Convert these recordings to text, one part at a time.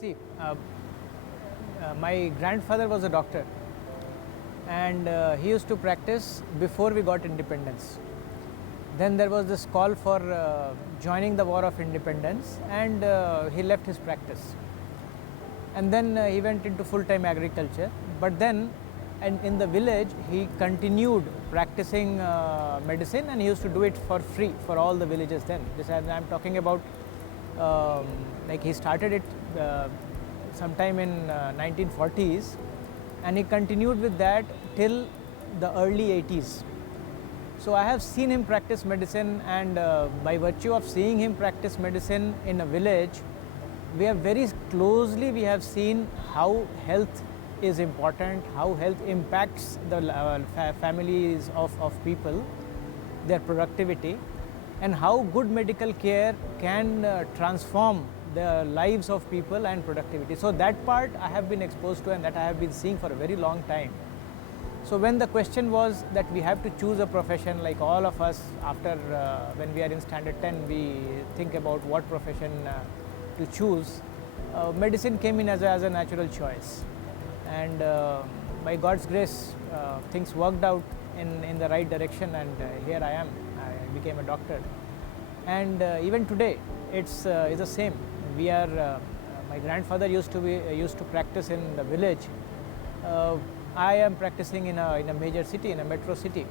See, my grandfather was a doctor, and he used to practice before we got independence. Then there was this call for joining the War of Independence, and he left his practice. And then he went into full-time agriculture. But then, and in the village, he continued practicing medicine, and he used to do it for free for all the villages. Then, this I'm talking about. Like he started it sometime in 1940s, and he continued with that till the early 80s. So I have seen him practice medicine, and by virtue of seeing him practice medicine in a village, we have very closely we have seen how health is important, how health impacts the families of people, their productivity, and how good medical care can transform the lives of people and productivity. So that part I have been exposed to, and that I have been seeing for a very long time. So when the question was that we have to choose a profession, like all of us after when we are in standard 10, we think about what profession to choose. Medicine came in as a natural choice, and by God's grace things worked out in the right direction, and here I am. I became a doctor, and even today it's the same. We are my grandfather used to practice in the village. I am practicing in a major city, in a metro city,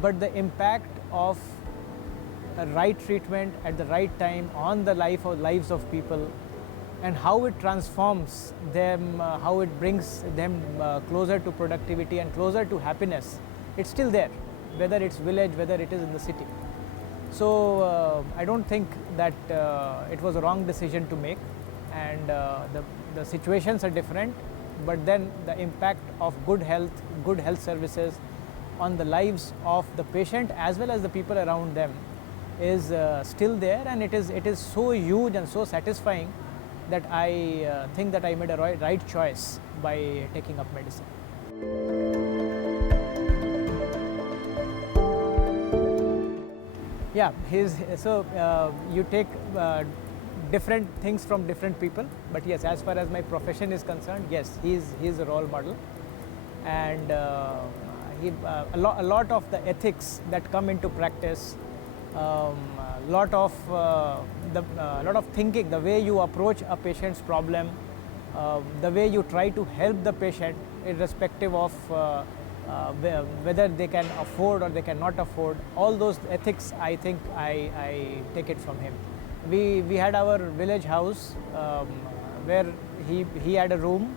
but the impact of a right treatment at the right time on the lives of people, and how it transforms them, how it brings them closer to productivity and closer to happiness, it's still there, whether it's village, whether it is in the city. So I don't think that it was a wrong decision to make, and the situations are different, but then the impact of good health services on the lives of the patient as well as the people around them is still there, and it is so huge and so satisfying that I think that I made a right choice by taking up medicine. Yeah, you take different things from different people, but yes, as far as my profession is concerned, yes, he's a role model, and a lot of the ethics that come into practice, a lot of thinking, the way you approach a patient's problem, the way you try to help the patient, irrespective of whether they can afford or they cannot afford, all those ethics, I think I take it from him. We had our village house where he had a room,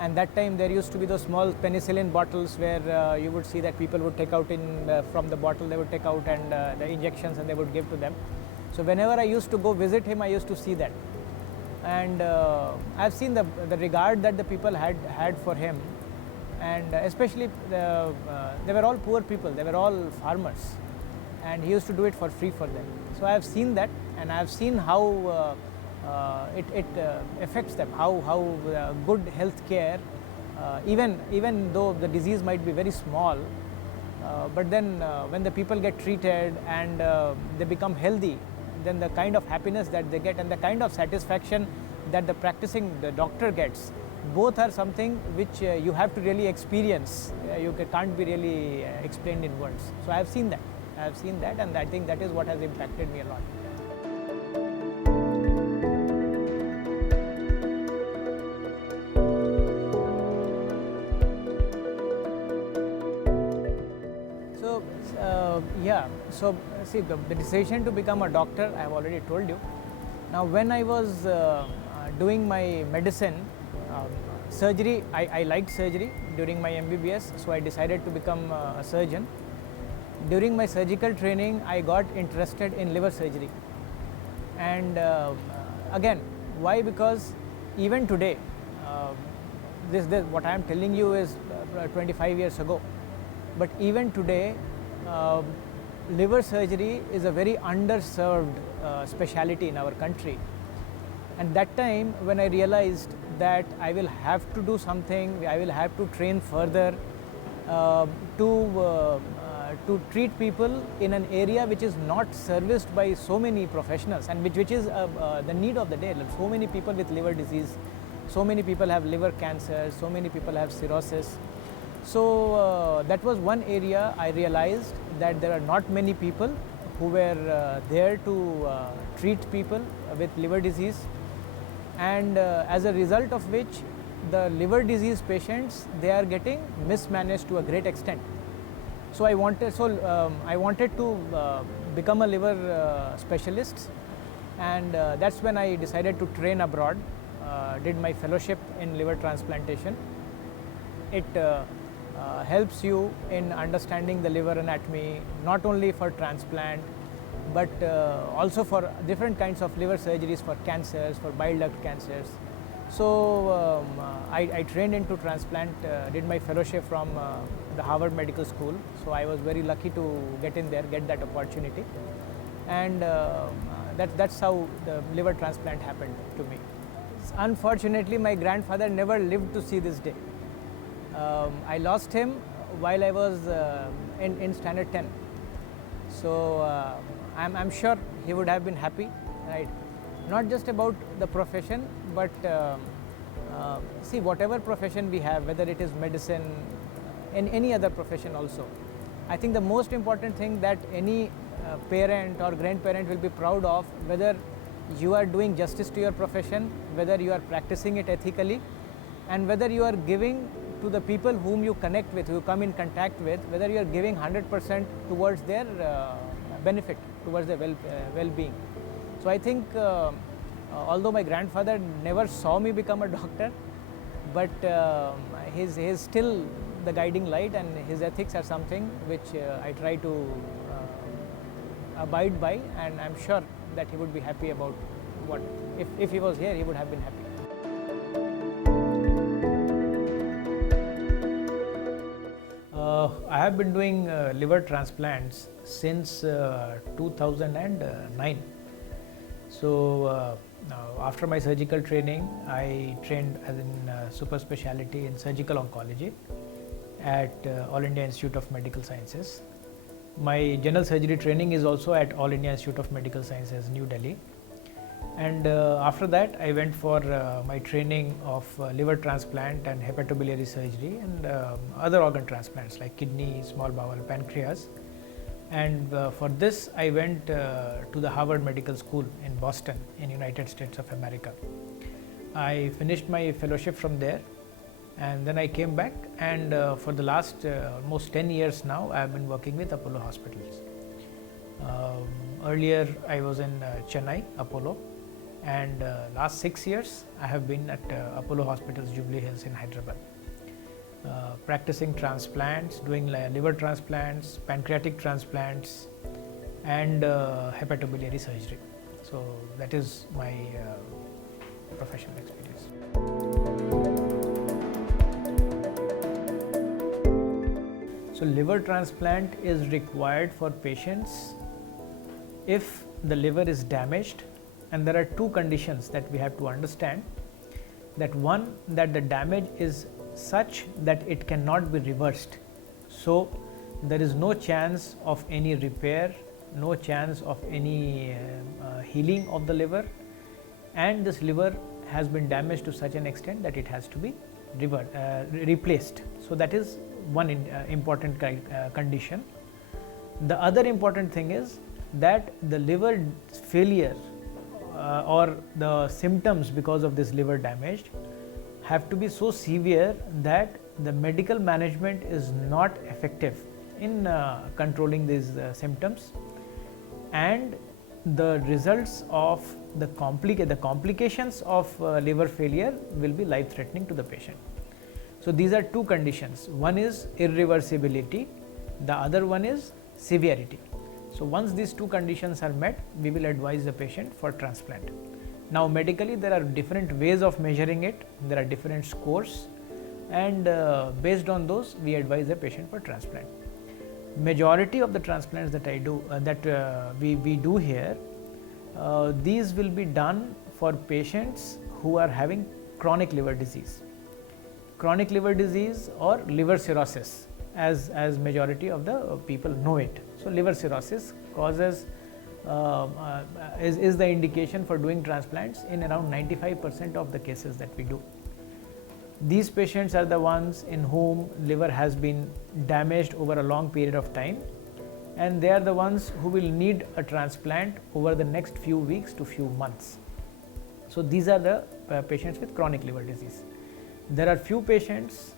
and that time there used to be those small penicillin bottles where you would see that people would take out from the bottle, they would take out and the injections, and they would give to them. So whenever I used to go visit him, I used to see that, and I've seen the regard that the people had for him, and especially they were all poor people, they were all farmers, and he used to do it for free for them. So I have seen that, and I have seen how it affects them, how good health care, even though the disease might be very small, but then when the people get treated and they become healthy, then the kind of happiness that they get and the kind of satisfaction that the doctor gets, both are something which you have to really experience. You can't be really explained in words. So I have seen that, and I think that is what has impacted me a lot. So see, the decision to become a doctor, I have already told you. Now when I was doing my medicine, surgery, I liked surgery during my MBBS, so I decided to become a surgeon. During my surgical training, I got interested in liver surgery, and again, why? Because even today, this what I am telling you is 25 years ago, but even today, liver surgery is a very underserved specialty in our country. And that time when I realized that I will have to do something, I will have to train further to to treat people in an area which is not serviced by so many professionals, and which is the need of the day. So many people with liver disease, so many people have liver cancer, so many people have cirrhosis. So that was one area I realized that there are not many people who were there to treat people with liver disease, and as a result of which the liver disease patients, they are getting mismanaged to a great extent. So I wanted to become a liver specialist, and that's when I decided to train abroad, did my fellowship in liver transplantation. It helps you in understanding the liver anatomy, not only for transplant, but also for different kinds of liver surgeries, for cancers, for bile duct cancers. So I trained into transplant, did my fellowship from the Harvard Medical School. So I was very lucky to get in there, get that opportunity, and that's how the liver transplant happened to me. Unfortunately, my grandfather never lived to see this day. I lost him while I was in standard 10. So I'm sure he would have been happy, right? Not just about the profession, but see, whatever profession we have, whether it is medicine, in any other profession also, I think the most important thing that any parent or grandparent will be proud of, whether you are doing justice to your profession, whether you are practicing it ethically, and whether you are giving to the people whom you connect with, who you come in contact with, whether you are giving 100% towards their benefit, towards their well-being. So I think although my grandfather never saw me become a doctor, but he's still the guiding light, and his ethics are something which I try to abide by, and I'm sure that he would be happy about what, if he was here, he would have been happy. I have been doing liver transplants since 2009. So after my surgical training, I trained as in super specialty in surgical oncology at All India Institute of Medical Sciences. My general surgery training is also at All India Institute of Medical Sciences, New Delhi. And after that, I went for my training of liver transplant and hepatobiliary surgery, and other organ transplants like kidney, small bowel, pancreas. And for this, I went to the Harvard Medical School in Boston, in United States of America. I finished my fellowship from there, and then I came back, and for the last almost 10 years now, I have been working with Apollo Hospitals. Earlier, I was in Chennai, Apollo, and last 6 years, I have been at Apollo Hospitals, Jubilee Hills in Hyderabad. Practicing transplants, doing liver transplants, pancreatic transplants, and hepatobiliary surgery. So that is my professional experience. So liver transplant is required for patients if the liver is damaged, and there are two conditions that we have to understand. That one, that the damage is such that it cannot be reversed. So there is no chance of any repair, no chance of any healing of the liver, and this liver has been damaged to such an extent that it has to be replaced. So that is one important condition. The other important thing is that the liver failure or the symptoms because of this liver damage have to be so severe that the medical management is not effective in controlling these symptoms, and the results of the complications of liver failure will be life-threatening to the patient. So these are two conditions. One is irreversibility, the other one is severity. So once these two conditions are met, we will advise the patient for transplant. Now medically, there are different ways of measuring it, there are different scores, and based on those, we advise the patient for transplant. Majority of the transplants that I do, we do here, these will be done for patients who are having chronic liver disease. Chronic liver disease or liver cirrhosis, as majority of the people know it. So liver cirrhosis causes is the indication for doing transplants in around 95% of the cases that we do. These patients are the ones in whom liver has been damaged over a long period of time, and they are the ones who will need a transplant over the next few weeks to few months. So these are the patients with chronic liver disease. There are few patients,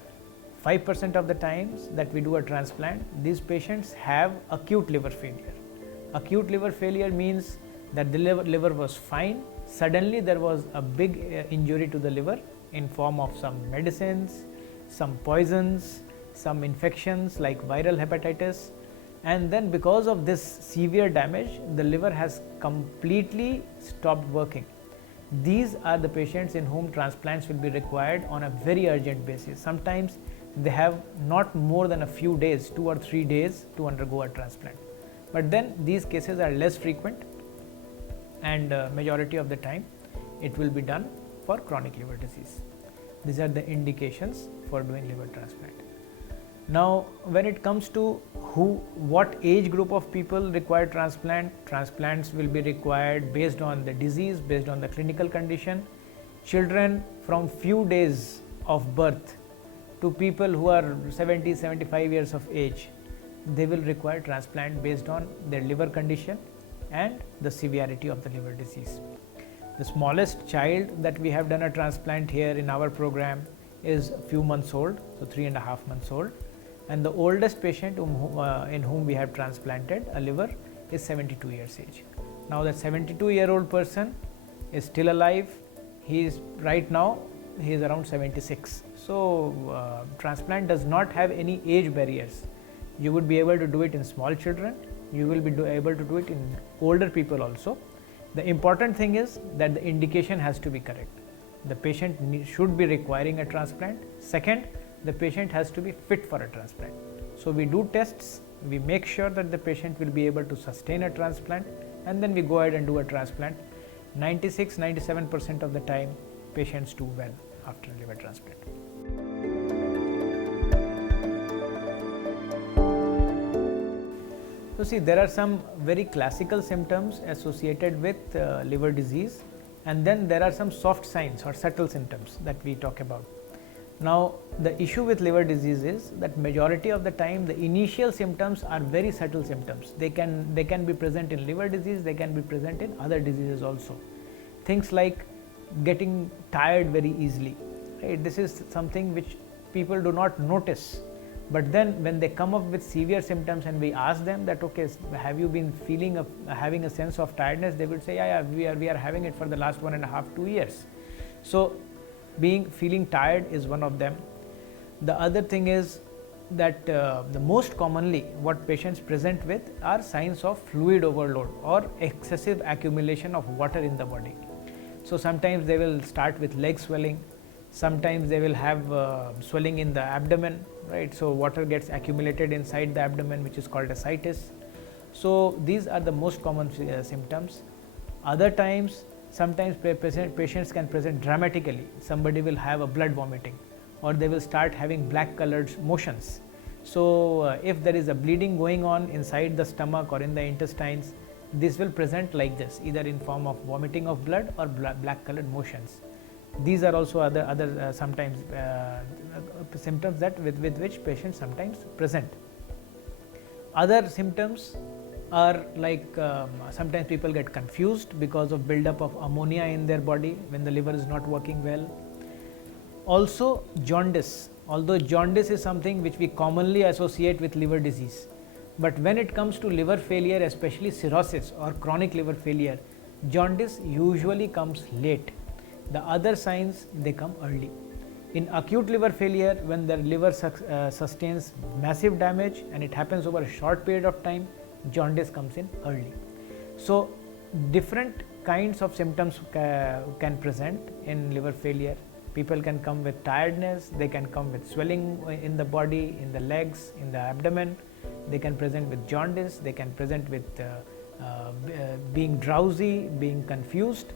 5% of the times that we do a transplant, these patients have acute liver failure. Acute liver failure means that the liver was fine, suddenly there was a big injury to the liver in form of some medicines, some poisons, some infections like viral hepatitis, and then because of this severe damage, the liver has completely stopped working. These are the patients in whom transplants will be required on a very urgent basis. Sometimes they have not more than a few days, 2 or 3 days to undergo a transplant. But then these cases are less frequent, and majority of the time it will be done for chronic liver disease. These are the indications for doing liver transplant. Now, when it comes to what age group of people require transplant, transplants will be required based on the disease, based on the clinical condition. Children from few days of birth to people who are 70, 75 years of age, they will require transplant based on their liver condition and the severity of the liver disease. The smallest child that we have done a transplant here in our program is a few months old, so 3.5 months old, and the oldest patient in whom we have transplanted a liver is 72 years age. Now that 72-year-old person is still alive. He is right now he is around 76. So transplant does not have any age barriers. You would be able to do it in small children, you will be able to do it in older people also. The important thing is that the indication has to be correct. The patient should be requiring a transplant. Second, the patient has to be fit for a transplant. So we do tests, we make sure that the patient will be able to sustain a transplant, and then we go ahead and do a transplant. 96-97% of the time patients do well after liver transplant. So see, there are some very classical symptoms associated with liver disease, and then there are some soft signs or subtle symptoms that we talk about. Now the issue with liver disease is that majority of the time the initial symptoms are very subtle symptoms. They can be present in liver disease, they can be present in other diseases also. Things like getting tired very easily, right? This is something which people do not notice. But then when they come up with severe symptoms and we ask them that, okay, have you been having a sense of tiredness, they would say, yeah, we are having it for the last 1.5-2 years. So feeling tired is one of them. The other thing is that the most commonly what patients present with are signs of fluid overload or excessive accumulation of water in the body. So sometimes they will start with leg swelling, sometimes they will have swelling in the abdomen, right? So water gets accumulated inside the abdomen, which is called ascites. So these are the most common symptoms. Other times, sometimes patients can present dramatically. Somebody will have a blood vomiting, or they will start having black colored motions. So if there is a bleeding going on inside the stomach or in the intestines, this will present like this, either in form of vomiting of blood or black colored motions. These are also other sometimes symptoms that with which patients sometimes present. Other symptoms are like sometimes people get confused because of buildup of ammonia in their body when the liver is not working well. Also jaundice, although jaundice is something which we commonly associate with liver disease, but when it comes to liver failure, especially cirrhosis or chronic liver failure, jaundice usually comes late. The other signs, they come early. In acute liver failure, when the liver sustains massive damage and it happens over a short period of time, jaundice comes in early. So different kinds of symptoms can present in liver failure. People can come with tiredness, they can come with swelling in the body, in the legs, in the abdomen. They can present with jaundice, they can present with being drowsy, being confused,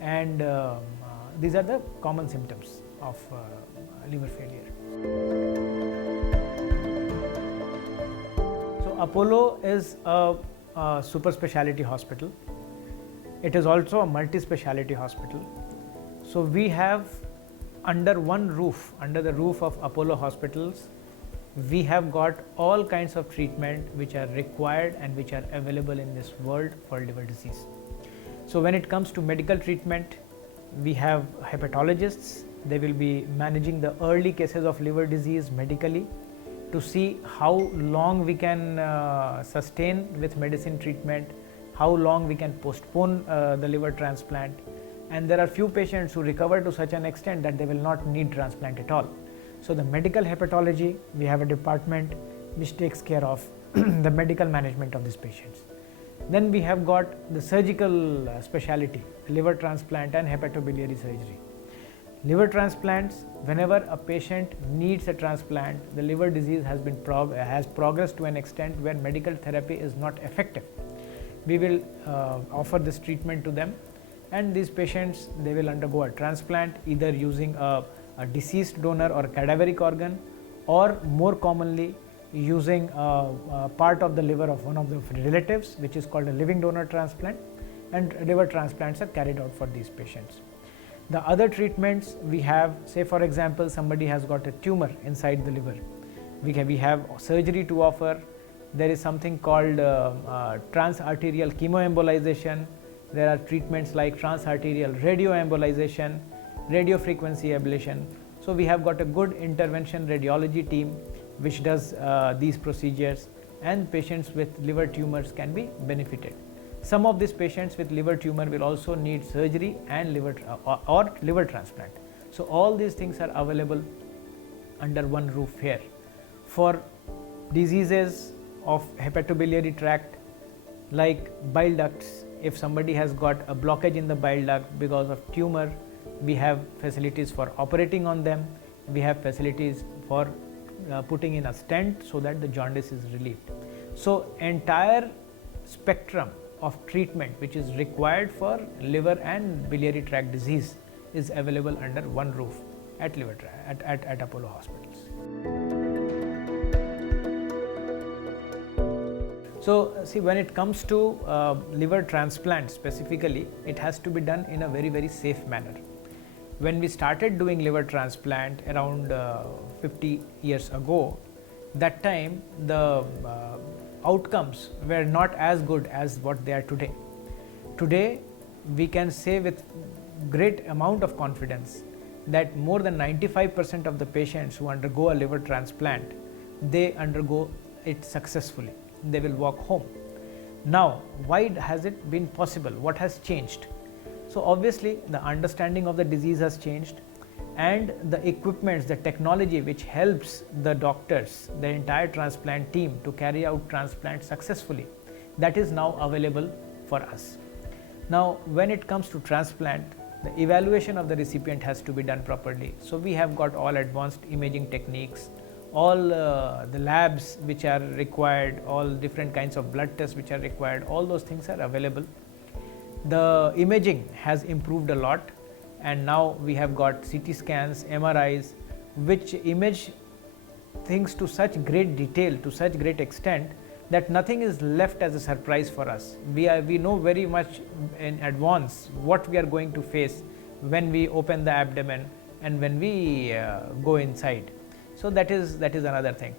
and these are the common symptoms of liver failure. Apollo is a super specialty hospital. It is also a multi-speciality hospital. So we have under one roof, under the roof of Apollo hospitals, we have got all kinds of treatment which are required and which are available in this world for liver disease. So when it comes to medical treatment, we have hepatologists. They will be managing the early cases of liver disease medically to see how long we can sustain with medicine treatment, how long we can postpone the liver transplant. And there are few patients who recover to such an extent that they will not need transplant at all. So the medical hepatology, we have a department which takes care of the medical management of these patients. Then we have got the surgical specialty, liver transplant and hepatobiliary surgery. Liver transplants, whenever a patient needs a transplant, the liver disease has progressed to an extent where medical therapy is not effective. We will offer this treatment to them, and these patients, they will undergo a transplant either using a deceased donor or a cadaveric organ, or more commonly using a part of the liver of one of the relatives, which is called a living donor transplant, and liver transplants are carried out for these patients. The other treatments we have, say for example somebody has got a tumor inside the liver, we have surgery to offer. There is something called transarterial chemoembolization. There are treatments like transarterial radioembolization, radiofrequency ablation. So we have got a good intervention radiology team which does these procedures, and patients with liver tumors can be benefited. Some of these patients with liver tumor will also need surgery and or liver transplant. So all these things are available under one roof here. For diseases of hepatobiliary tract like bile ducts, if somebody has got a blockage in the bile duct because of tumor, we have facilities for operating on them. We have facilities for putting in a stent so that the jaundice is relieved. So entire spectrum of treatment which is required for liver and biliary tract disease is available under one roof at Apollo hospitals. So see, when it comes to liver transplant specifically, it has to be done in a very safe manner. When we started doing liver transplant around 50 years ago, that time the outcomes were not as good as what they are today. Today we can say with great amount of confidence that more than 95% of the patients who undergo a liver transplant, they undergo it successfully. They will walk home. Now, why has it been possible? What has changed? So obviously the understanding of the disease has changed, and the equipments, the technology which helps the doctors, the entire transplant team to carry out transplant successfully, that is now available for us. Now when it comes to transplant, the evaluation of the recipient has to be done properly. So we have got all advanced imaging techniques, all the labs which are required, all different kinds of blood tests which are required, all those things are available. The imaging has improved a lot, and now we have got CT scans, MRIs, which image things to such great detail, to such great extent that nothing is left as a surprise for us. We know very much in advance what we are going to face when we open the abdomen and when we go inside. So that is another thing.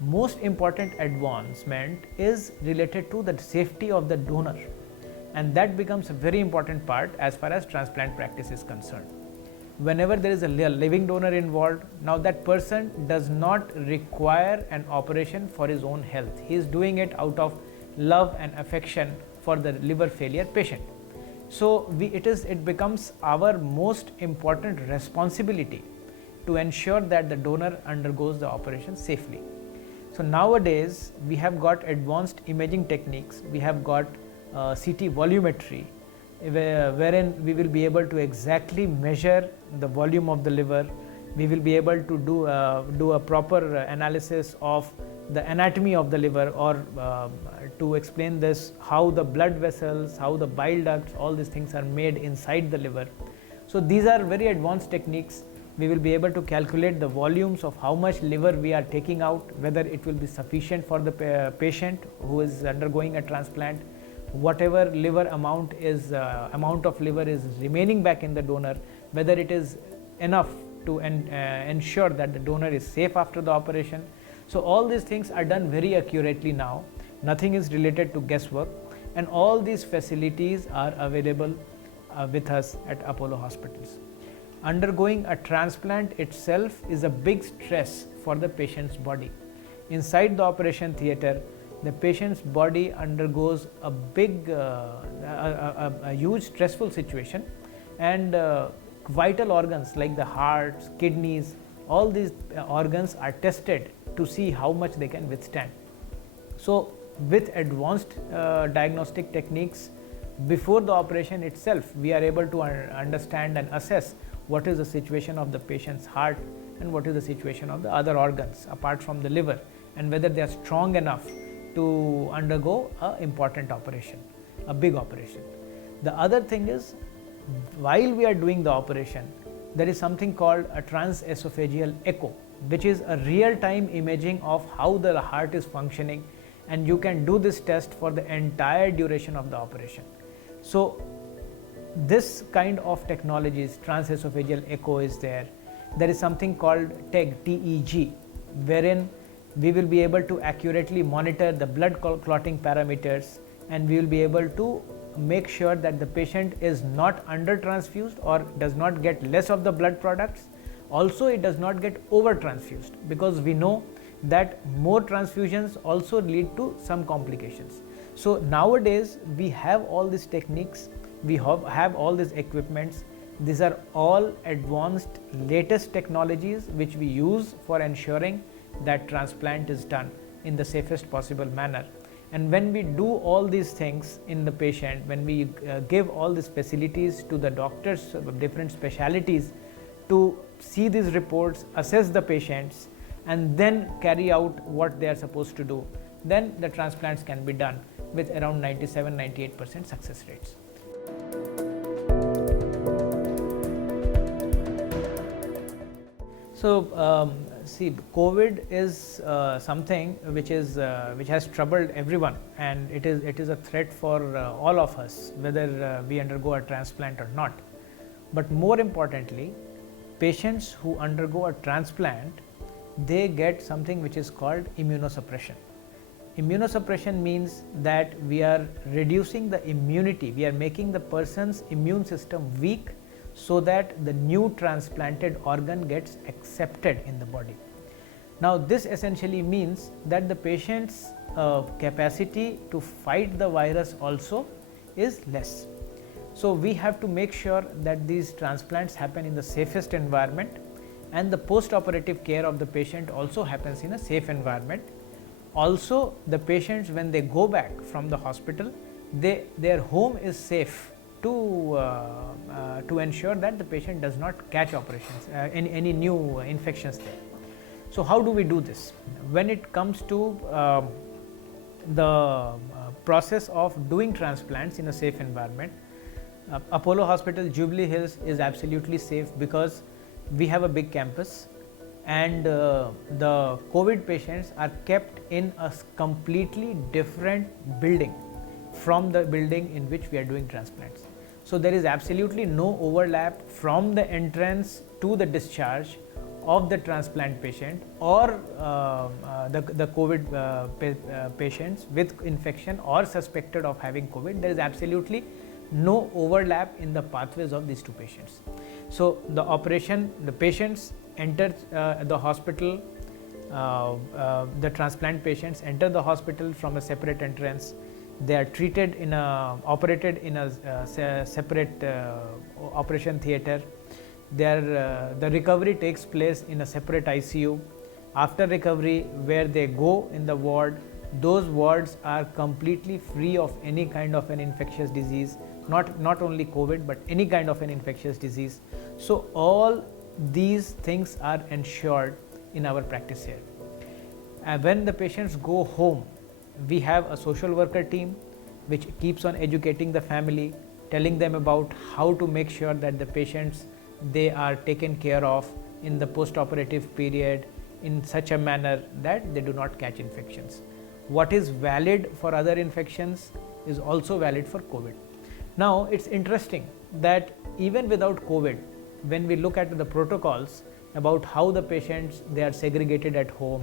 Most important advancement is related to the safety of the donor, and that becomes a very important part as far as transplant practice is concerned. Whenever there is a living donor involved, now that person does not require an operation for his own health. He is doing it out of love and affection for the liver failure patient. So it becomes our most important responsibility to ensure that the donor undergoes the operation safely. So nowadays we have got advanced imaging techniques. We have got CT volumetry, wherein we will be able to exactly measure the volume of the liver. We will be able to do a proper analysis of the anatomy of the liver, or to explain this, how the blood vessels, how the bile ducts, all these things are made inside the liver. So these are very advanced techniques We will be able to calculate the volumes of how much liver we are taking out, whether it will be sufficient for the patient who is undergoing a transplant, whatever liver amount of liver is remaining back in the donor, whether it is enough to ensure that the donor is safe after the operation. So all these things are done very accurately now. Nothing is related to guesswork, and all these facilities are available with us at Apollo hospitals. Undergoing a transplant itself is a big stress for the patient's body. Inside the operation theatre, the patient's body undergoes a huge stressful situation, and vital organs like the heart, kidneys, all these organs are tested to see how much they can withstand. So with advanced diagnostic techniques, before the operation itself, we are able to understand and assess what is the situation of the patient's heart and what is the situation of the other organs apart from the liver, and whether they are strong enough to undergo an important operation, a big operation. The other thing is, while we are doing the operation, there is something called a transesophageal echo, which is a real-time imaging of how the heart is functioning, and you can do this test for the entire duration of the operation. So this kind of technologies, transesophageal echo is there. There is something called TEG, wherein we will be able to accurately monitor the blood clotting parameters, and we will be able to make sure that the patient is not under transfused or does not get less of the blood products. Also, it does not get over transfused, because we know that more transfusions also lead to some complications. So nowadays we have all these techniques, we have all these equipments. These are all advanced latest technologies which we use for ensuring that transplant is done in the safest possible manner. And when we do all these things in the patient, when we give all these facilities to the doctors of different specialities to see these reports, assess the patients, and then carry out what they are supposed to do, then the transplants can be done with around 97-98% success rates. So see, COVID is something which has troubled everyone, and it is a threat for all of us, whether we undergo a transplant or not. But more importantly, patients who undergo a transplant, they get something which is called immunosuppression. Immunosuppression means that we are reducing the immunity, we are making the person's immune system weak, so that the new transplanted organ gets accepted in the body. Now this essentially means that the patient's capacity to fight the virus also is less. So we have to make sure that these transplants happen in the safest environment, and the post-operative care of the patient also happens in a safe environment. Also, the patients, when they go back from the hospital, their home is safe to ensure that the patient does not catch any new infections there. So how do we do this? When it comes to the process of doing transplants in a safe environment, Apollo Hospital Jubilee Hills is absolutely safe, because we have a big campus, and the COVID patients are kept in a completely different building from the building in which we are doing transplants. So there is absolutely no overlap from the entrance to the discharge of the transplant patient or the COVID patients with infection or suspected of having COVID. There is absolutely no overlap in the pathways of these two patients. So the patients enter the hospital, the transplant patients enter the hospital from a separate entrance. They are treated operated in a separate operation theatre. The recovery takes place in a separate ICU. After recovery, where they go in the ward, those wards are completely free of any kind of an infectious disease, not only COVID, but any kind of an infectious disease. So all these things are ensured in our practice here. And when the patients go home, we have a social worker team which keeps on educating the family, telling them about how to make sure that the patients, they are taken care of, in the post-operative period in such a manner that they do not catch infections. What is valid for other infections is also valid for COVID. Now, it's interesting that even without COVID, when we look at the protocols about how the patients, they are segregated at home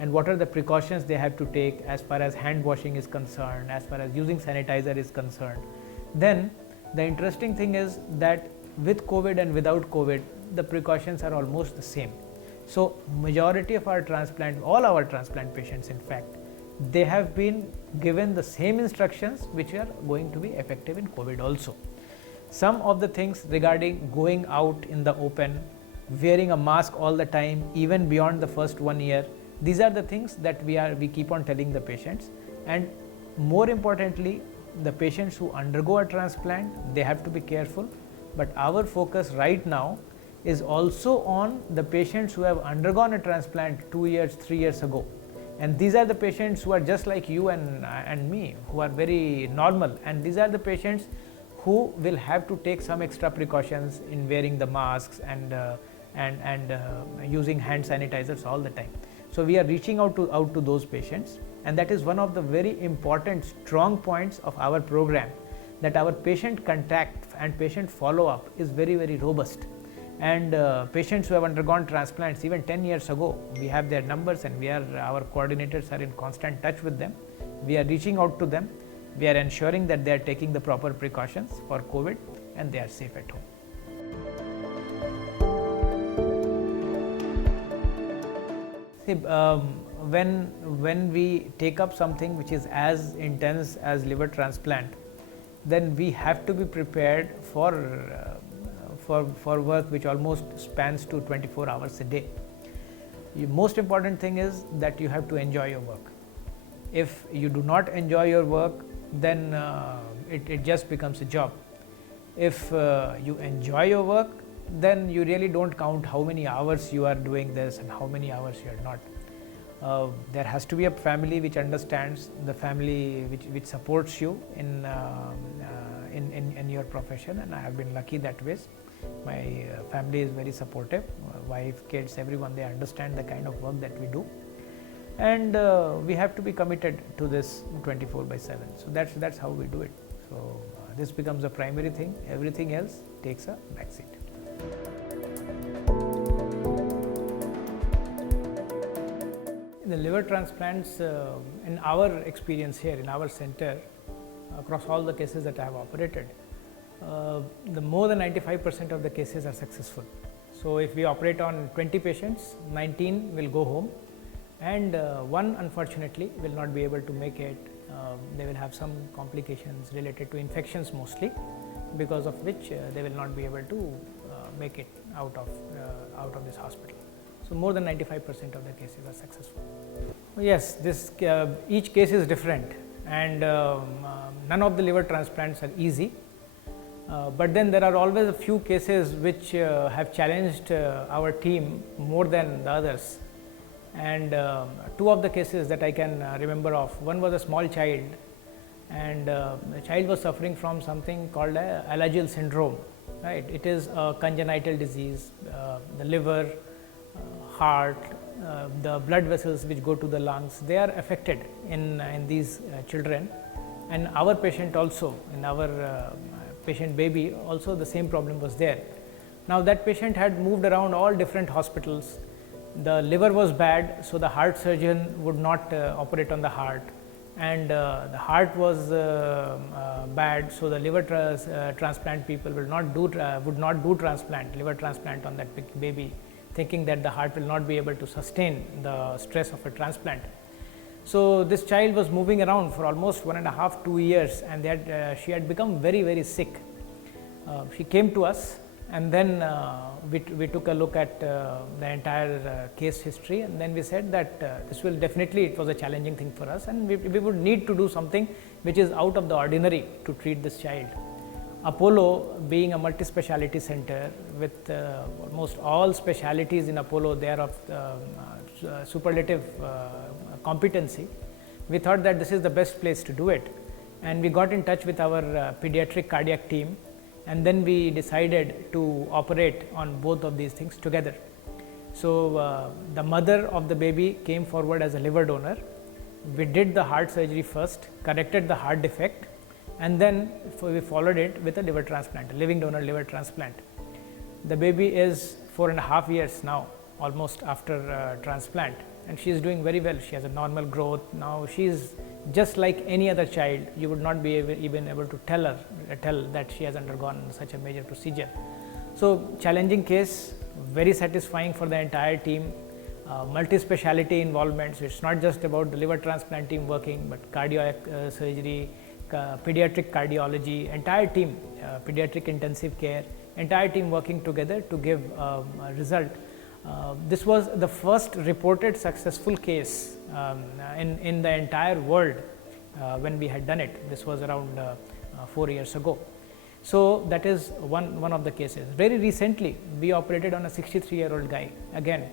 and what are the precautions they have to take as far as hand washing is concerned, as far as using sanitizer is concerned, then the interesting thing is that with COVID and without COVID, the precautions are almost the same. So, majority of our transplant, all our transplant patients in fact, they have been given the same instructions which are going to be effective in COVID also. Some of the things regarding going out in the open, wearing a mask all the time, even beyond the first 1 year, these are the things that we keep on telling the patients. And more importantly, the patients who undergo a transplant, they have to be careful. But our focus right now is also on the patients who have undergone a transplant 2 years, 3 years ago. And these are the patients who are just like you and me, who are very normal. And these are the patients who will have to take some extra precautions in wearing the masks and using hand sanitizers all the time. So we are reaching out to those patients, and that is one of the very important strong points of our program, that our patient contact and patient follow-up is very, very robust. And patients who have undergone transplants even 10 years ago, we have their numbers, and our coordinators are in constant touch with them. We are reaching out to them. We are ensuring that they are taking the proper precautions for COVID and they are safe at home. See, when we take up something which is as intense as liver transplant, then we have to be prepared for work which almost spans to 24 hours a day. The most important thing is that you have to enjoy your work. If you do not enjoy your work, then it just becomes a job. If you enjoy your work, then you really don't count how many hours you are doing this and how many hours you are not. There has to be a family which understands, the family which supports you in your profession, and I have been lucky that way. My family is very supportive, wife, kids, everyone, they understand the kind of work that we do, and we have to be committed to this 24/7. So that's how we do it. So this becomes a primary thing, everything else takes a backseat. The liver transplants, in our experience here in our center, across all the cases that I have operated, the more than 95% of the cases are successful. So if we operate on 20 patients, 19 will go home, and one unfortunately will not be able to make it. They will have some complications related to infections mostly, because of which they will not be able to make it out of this hospital. So more than 95% of the cases are successful. Yes, each case is different, and none of the liver transplants are easy. But then there are always a few cases which have challenged our team more than the others. And two of the cases that I can remember of, one was a small child, and the child was suffering from something called Alagille syndrome. Right? It is a congenital disease. The liver, heart, the blood vessels which go to the lungs, they are affected in these children. And our patient also, in our patient baby also, the same problem was there. Now that patient had moved around all different hospitals. The liver was bad, so the heart surgeon would not operate on the heart, and the heart was bad, so the liver transplant people would not do liver transplant on that baby, thinking that the heart will not be able to sustain the stress of a transplant. So this child was moving around for almost 1.5 to 2 years, and she had become very, very sick. She came to us, and then we took a look at the entire case history, and then we said that this will definitely, it was a challenging thing for us, and we would need to do something which is out of the ordinary to treat this child. Apollo, being a multi-speciality center with almost all specialities in Apollo, they are of superlative competency, we thought that this is the best place to do it, and we got in touch with our pediatric cardiac team, and then we decided to operate on both of these things together. So the mother of the baby came forward as a liver donor. We did the heart surgery first, corrected the heart defect, and then we followed it with a liver transplant, a living donor liver transplant. The baby is 4.5 years now, almost after transplant, and she is doing very well. She has a normal growth. Now she is just like any other child. You would not be even able to tell that she has undergone such a major procedure. So challenging case, very satisfying for the entire team. Multi-speciality involvement, so it's not just about the liver transplant team working, but cardiac surgery, pediatric cardiology, entire team, pediatric intensive care, entire team working together to give a result. This was the first reported successful case in the entire world when we had done it. This was around 4 years ago. So that is one of the cases. Very recently, we operated on a 63-year-old guy, again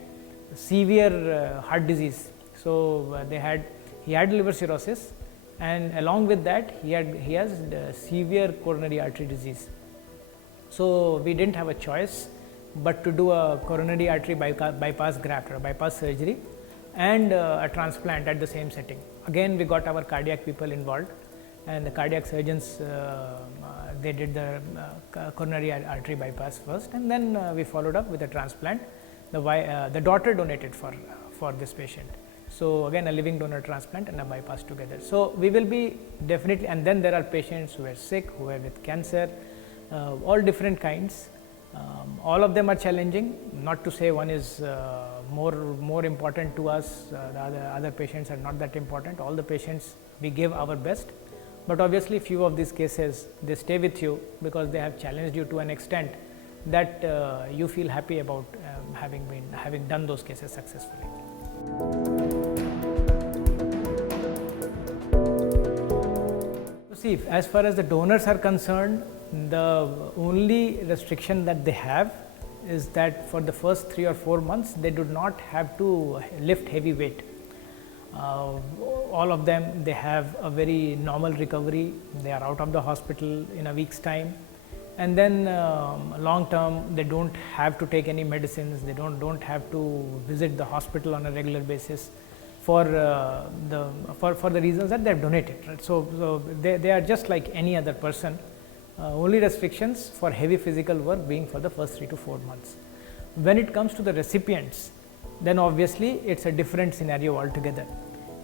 severe heart disease. So he had liver cirrhosis, and along with that he has severe coronary artery disease. So we didn't have a choice but to do a coronary artery bypass graft or bypass surgery and a transplant at the same setting. Again, we got our cardiac people involved, and the cardiac surgeons they did the coronary artery bypass first, and then we followed up with a transplant. The daughter donated for this patient. So again, a living donor transplant and a bypass together. So we will be definitely, and then there are patients who are sick, who are with cancer, all different kinds. All of them are challenging. Not to say one is more important to us. The other patients are not that important. All the patients we give our best, but obviously few of these cases they stay with you because they have challenged you to an extent that you feel happy about having done those cases successfully. See, as far as the donors are concerned, the only restriction that they have is that for the first 3 or 4 months they do not have to lift heavy weight. All of them, they have a very normal recovery. They are out of the hospital in a week's time, and then long term they don't have to take any medicines. They don't have to visit the hospital on a regular basis for the reasons that they have donated. Right? So they are just like any other person. Only restrictions for heavy physical work being for the first 3 to 4 months. When it comes to the recipients, then obviously it's a different scenario altogether,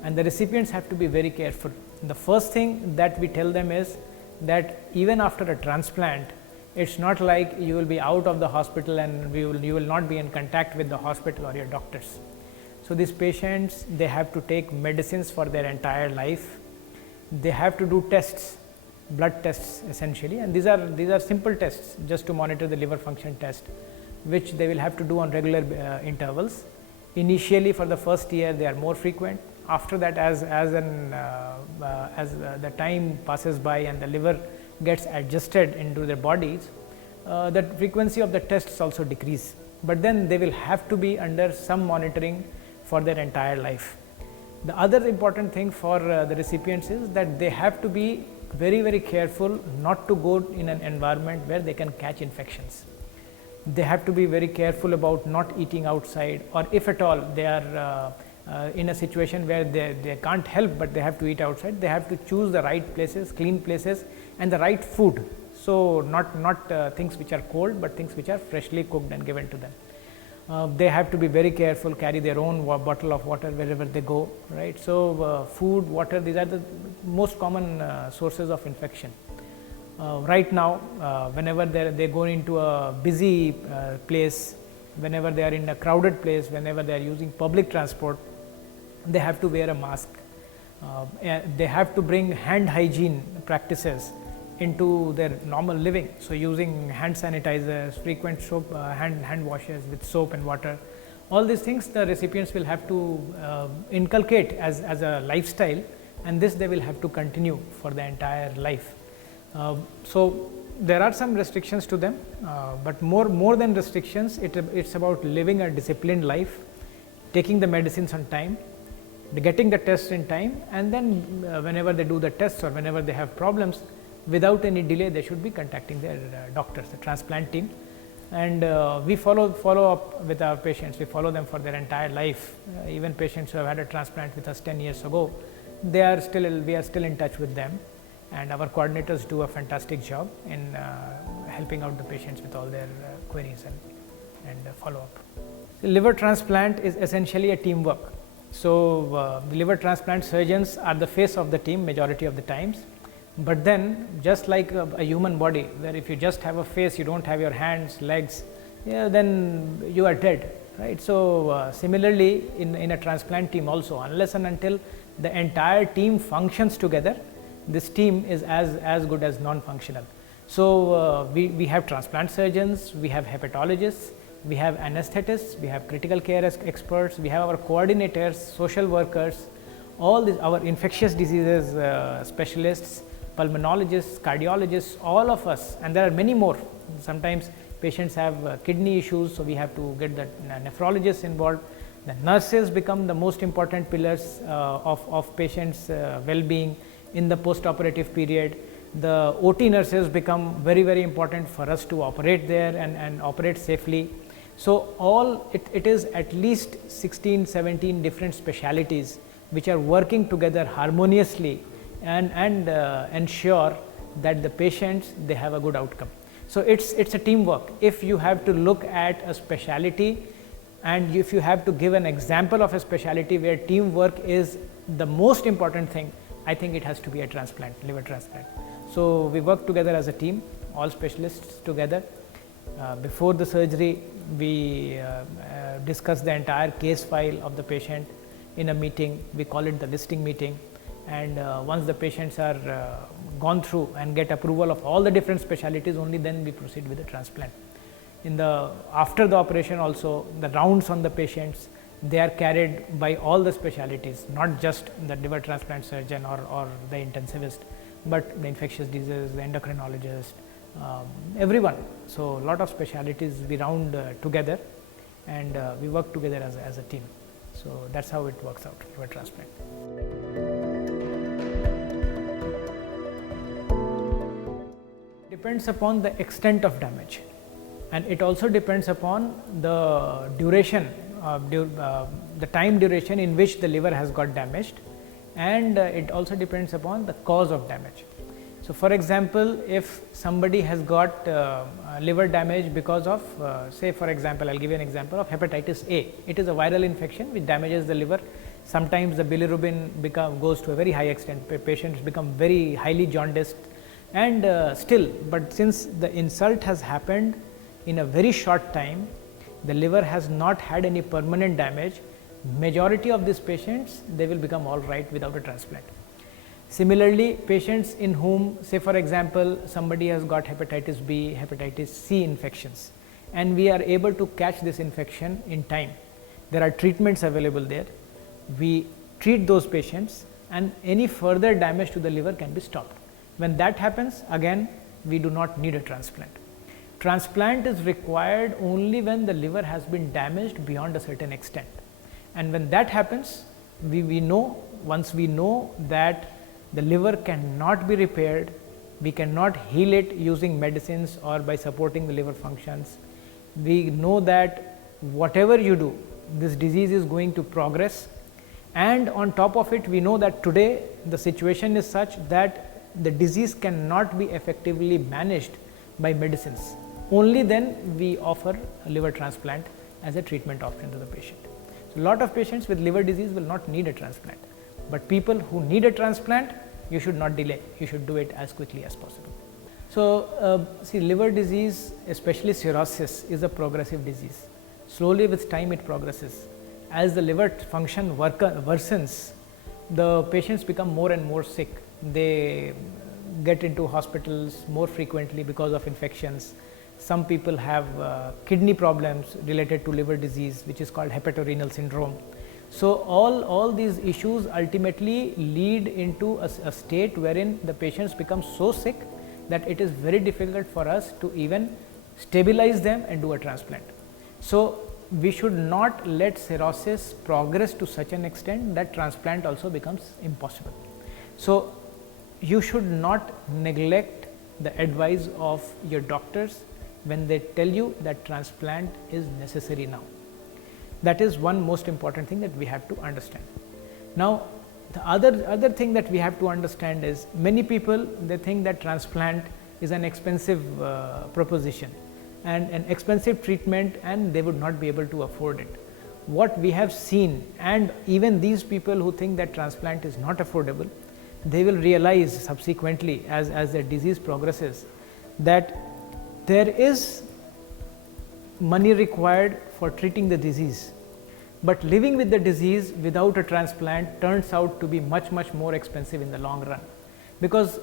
and the recipients have to be very careful. The first thing that we tell them is that even after a transplant, it's not like you will be out of the hospital and you will not be in contact with the hospital or your doctors. So these patients, they have to take medicines for their entire life. They have to do tests, blood tests essentially, and these are simple tests just to monitor the liver function test, which they will have to do on regular intervals. Initially for the first year they are more frequent. After that, as the time passes by and the liver gets adjusted into their bodies, the frequency of the tests also decrease, but then they will have to be under some monitoring for their entire life. The other important thing for the recipients is that they have to be very careful not to go in an environment where they can catch infections. They have to be very careful about not eating outside, or if at all they are in a situation where they can't help but they have to eat outside, they have to choose the right places, clean places, and the right food. So not things which are cold, but things which are freshly cooked and given to them. They have to be very careful, carry their own bottle of water wherever they go, right? So food, water, these are the most common sources of infection. Right now, whenever they go into a busy place, whenever they are in a crowded place, whenever they are using public transport, they have to wear a mask. They have to bring hand hygiene practices into their normal living. So using hand sanitizers, frequent soap, hand washes with soap and water, all these things the recipients will have to inculcate as a lifestyle, and this they will have to continue for the entire life. So there are some restrictions to them, but more than restrictions, it's about living a disciplined life, taking the medicines on time, getting the tests in time, and then whenever they do the tests or whenever they have problems, without any delay they should be contacting their doctors, the transplant team, and we follow up with our patients. We follow them for their entire life. Even patients who have had a transplant with us 10 years ago, we are still in touch with them, and our coordinators do a fantastic job in helping out the patients with all their queries and follow up. The liver transplant is essentially a teamwork. So the liver transplant surgeons are the face of the team majority of the times. But then, just like a human body, where if you just have a face, you don't have your hands, legs, then you are dead, right? So similarly, in a transplant team also, unless and until the entire team functions together, this team is as good as non-functional. So we have transplant surgeons, we have hepatologists, we have anesthetists, we have critical care experts, we have our coordinators, social workers, all these, our infectious diseases specialists, pulmonologists, cardiologists, all of us, and there are many more. Sometimes patients have kidney issues, so we have to get the nephrologists involved. The nurses become the most important pillars of patients' well-being in the post-operative period. The OT nurses become very important for us to operate there and operate safely. So it is at least 16, 17 different specialities which are working together harmoniously and ensure that the patients, they have a good outcome. So it's a teamwork. If you have to look at a specialty, and if you have to give an example of a specialty where teamwork is the most important thing, I think it has to be a transplant, liver transplant. So we work together as a team, all specialists together. Before the surgery, we discuss the entire case file of the patient in a meeting. We call it the listing meeting. And once the patients are gone through and get approval of all the different specialties, only then we proceed with the transplant. After the operation also, the rounds on the patients, they are carried by all the specialties, not just the liver transplant surgeon or the intensivist, but the infectious diseases, the endocrinologist, everyone. So a lot of specialties we round together, and we work together as a team. So that's how it works out, liver transplant. Depends upon the extent of damage, and it also depends upon the duration, the time duration in which the liver has got damaged, and it also depends upon the cause of damage. So for example, if somebody has got liver damage because of say for example, I will give you an example of hepatitis A. It is a viral infection which damages the liver. Sometimes the bilirubin goes to a very high extent, patients become very highly jaundiced, and but since the insult has happened in a very short time, the liver has not had any permanent damage, majority of these patients, they will become all right without a transplant. Similarly, patients in whom, say for example, somebody has got hepatitis B, hepatitis C infections, and we are able to catch this infection in time. There are treatments available there. We treat those patients, and any further damage to the liver can be stopped. When that happens, again, we do not need a transplant. Transplant is required only when the liver has been damaged beyond a certain extent. And when that happens, once we know that the liver cannot be repaired, we cannot heal it using medicines or by supporting the liver functions. We know that whatever you do, this disease is going to progress, and on top of it, we know that today the situation is such that the disease cannot be effectively managed by medicines. Only then we offer a liver transplant as a treatment option to the patient. So a lot of patients with liver disease will not need a transplant, but people who need a transplant, you should not delay, you should do it as quickly as possible. So see, liver disease, especially cirrhosis, is a progressive disease. Slowly with time it progresses. As the liver function worsens, the patients become more and more sick. They get into hospitals more frequently because of infections. Some people have kidney problems related to liver disease, which is called hepatorenal syndrome. So all these issues ultimately lead into a state wherein the patients become so sick that it is very difficult for us to even stabilize them and do a transplant. So we should not let cirrhosis progress to such an extent that transplant also becomes impossible. So you should not neglect the advice of your doctors when they tell you that transplant is necessary now. That is one most important thing that we have to understand. Now, the other thing that we have to understand is, many people, they think that transplant is an expensive proposition and an expensive treatment, and they would not be able to afford it. What we have seen, and even these people who think that transplant is not affordable, they will realize subsequently as their disease progresses that there is money required for treating the disease, but living with the disease without a transplant turns out to be much more expensive in the long run, because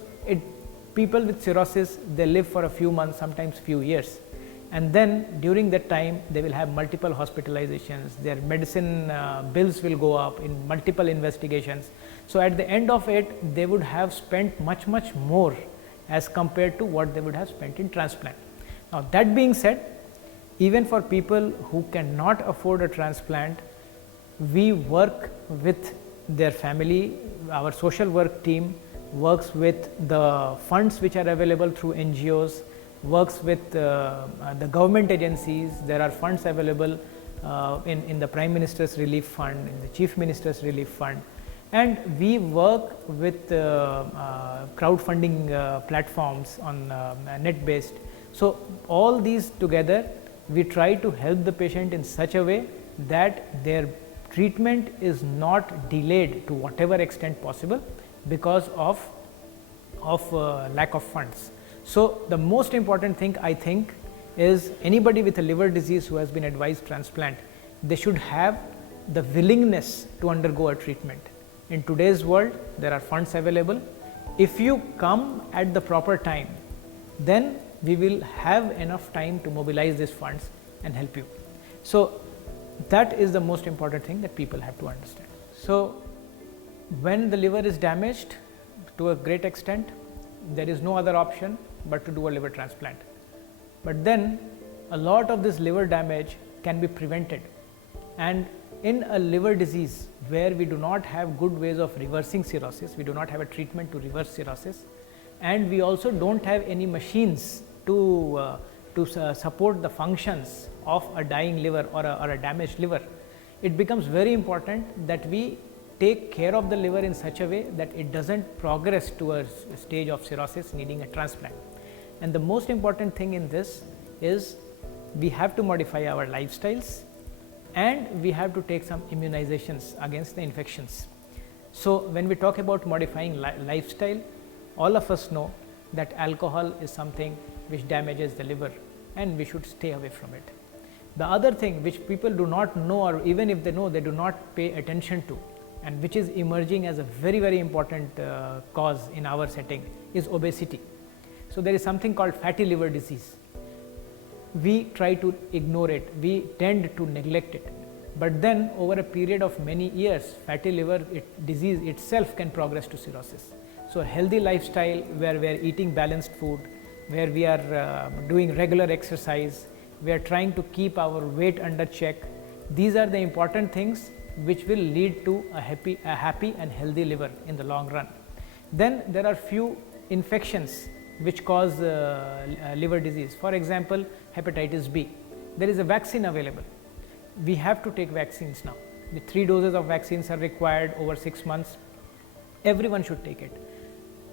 people with cirrhosis, they live for a few months, sometimes few years, and then during that time they will have multiple hospitalizations, their medicine bills will go up in multiple investigations. So at the end of it, they would have spent much more as compared to what they would have spent in transplant. Now, that being said, even for people who cannot afford a transplant, we work with their family. Our social work team works with the funds which are available through NGOs, works with the government agencies. There are funds available in the Prime Minister's Relief Fund, in the Chief Minister's Relief Fund, and we work with crowdfunding platforms on net based. So, all these together, we try to help the patient in such a way that their treatment is not delayed to whatever extent possible because of lack of funds. So, the most important thing, I think, is anybody with a liver disease who has been advised transplant, they should have the willingness to undergo a treatment. In today's world, there are funds available. If you come at the proper time, then we will have enough time to mobilize these funds and help you. So, that is the most important thing that people have to understand. So, when the liver is damaged to a great extent, there is no other option but to do a liver transplant. But then a lot of this liver damage can be prevented, and in a liver disease where we do not have good ways of reversing cirrhosis, we do not have a treatment to reverse cirrhosis, and we also do not have any machines to support the functions of a dying liver or a damaged liver, it becomes very important that we take care of the liver in such a way that it does not progress to a stage of cirrhosis needing a transplant. And the most important thing in this is we have to modify our lifestyles, and we have to take some immunizations against the infections. So, when we talk about modifying lifestyle, all of us know that alcohol is something which damages the liver, and we should stay away from it. The other thing which people do not know, or even if they know, they do not pay attention to, and which is emerging as a very important cause in our setting, is obesity. So, there is something called fatty liver disease. We try to ignore it, we tend to neglect it, but then over a period of many years, fatty liver disease itself can progress to cirrhosis. So, a healthy lifestyle where we are eating balanced food, where we are doing regular exercise, we are trying to keep our weight under check, these are the important things which will lead to a happy and healthy liver in the long run. Then there are few infections which cause liver disease. For example, hepatitis B. There is a vaccine available. We have to take vaccines now. The 3 doses of vaccines are required over 6 months. Everyone should take it.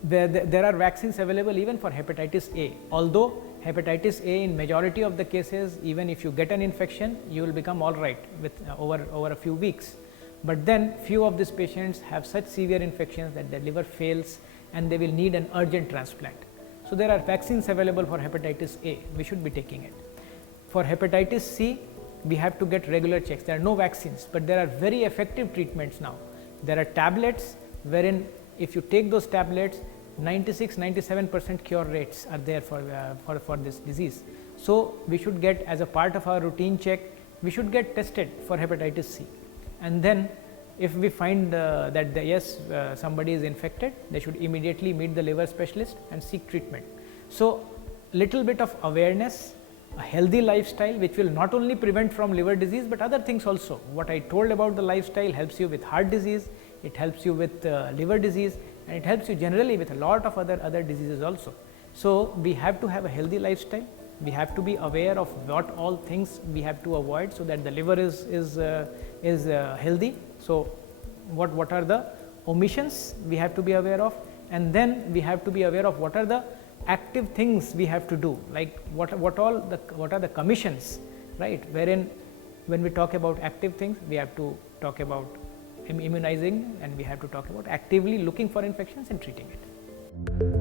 There are vaccines available even for hepatitis A. Although hepatitis A, in majority of the cases, even if you get an infection, you will become all right with over a few weeks. But then few of these patients have such severe infections that their liver fails and they will need an urgent transplant. So, there are vaccines available for hepatitis A, we should be taking it. For hepatitis C, we have to get regular checks. There are no vaccines, but there are very effective treatments now. There are tablets wherein if you take those tablets, 96-97% cure rates are there for this disease. So, we should get, as a part of our routine check, we should get tested for hepatitis C, and then if we find that somebody is infected, they should immediately meet the liver specialist and seek treatment. So, little bit of awareness, a healthy lifestyle which will not only prevent from liver disease, but other things also. What I told about the lifestyle helps you with heart disease, it helps you with liver disease, and it helps you generally with a lot of other diseases also. So, we have to have a healthy lifestyle, We have to be aware of what all things we have to avoid so that the liver is healthy. So, what are the omissions we have to be aware of, and then we have to be aware of what are the active things we have to do, like what are the commissions, right, wherein when we talk about active things we have to talk about immunizing, and we have to talk about actively looking for infections and treating it.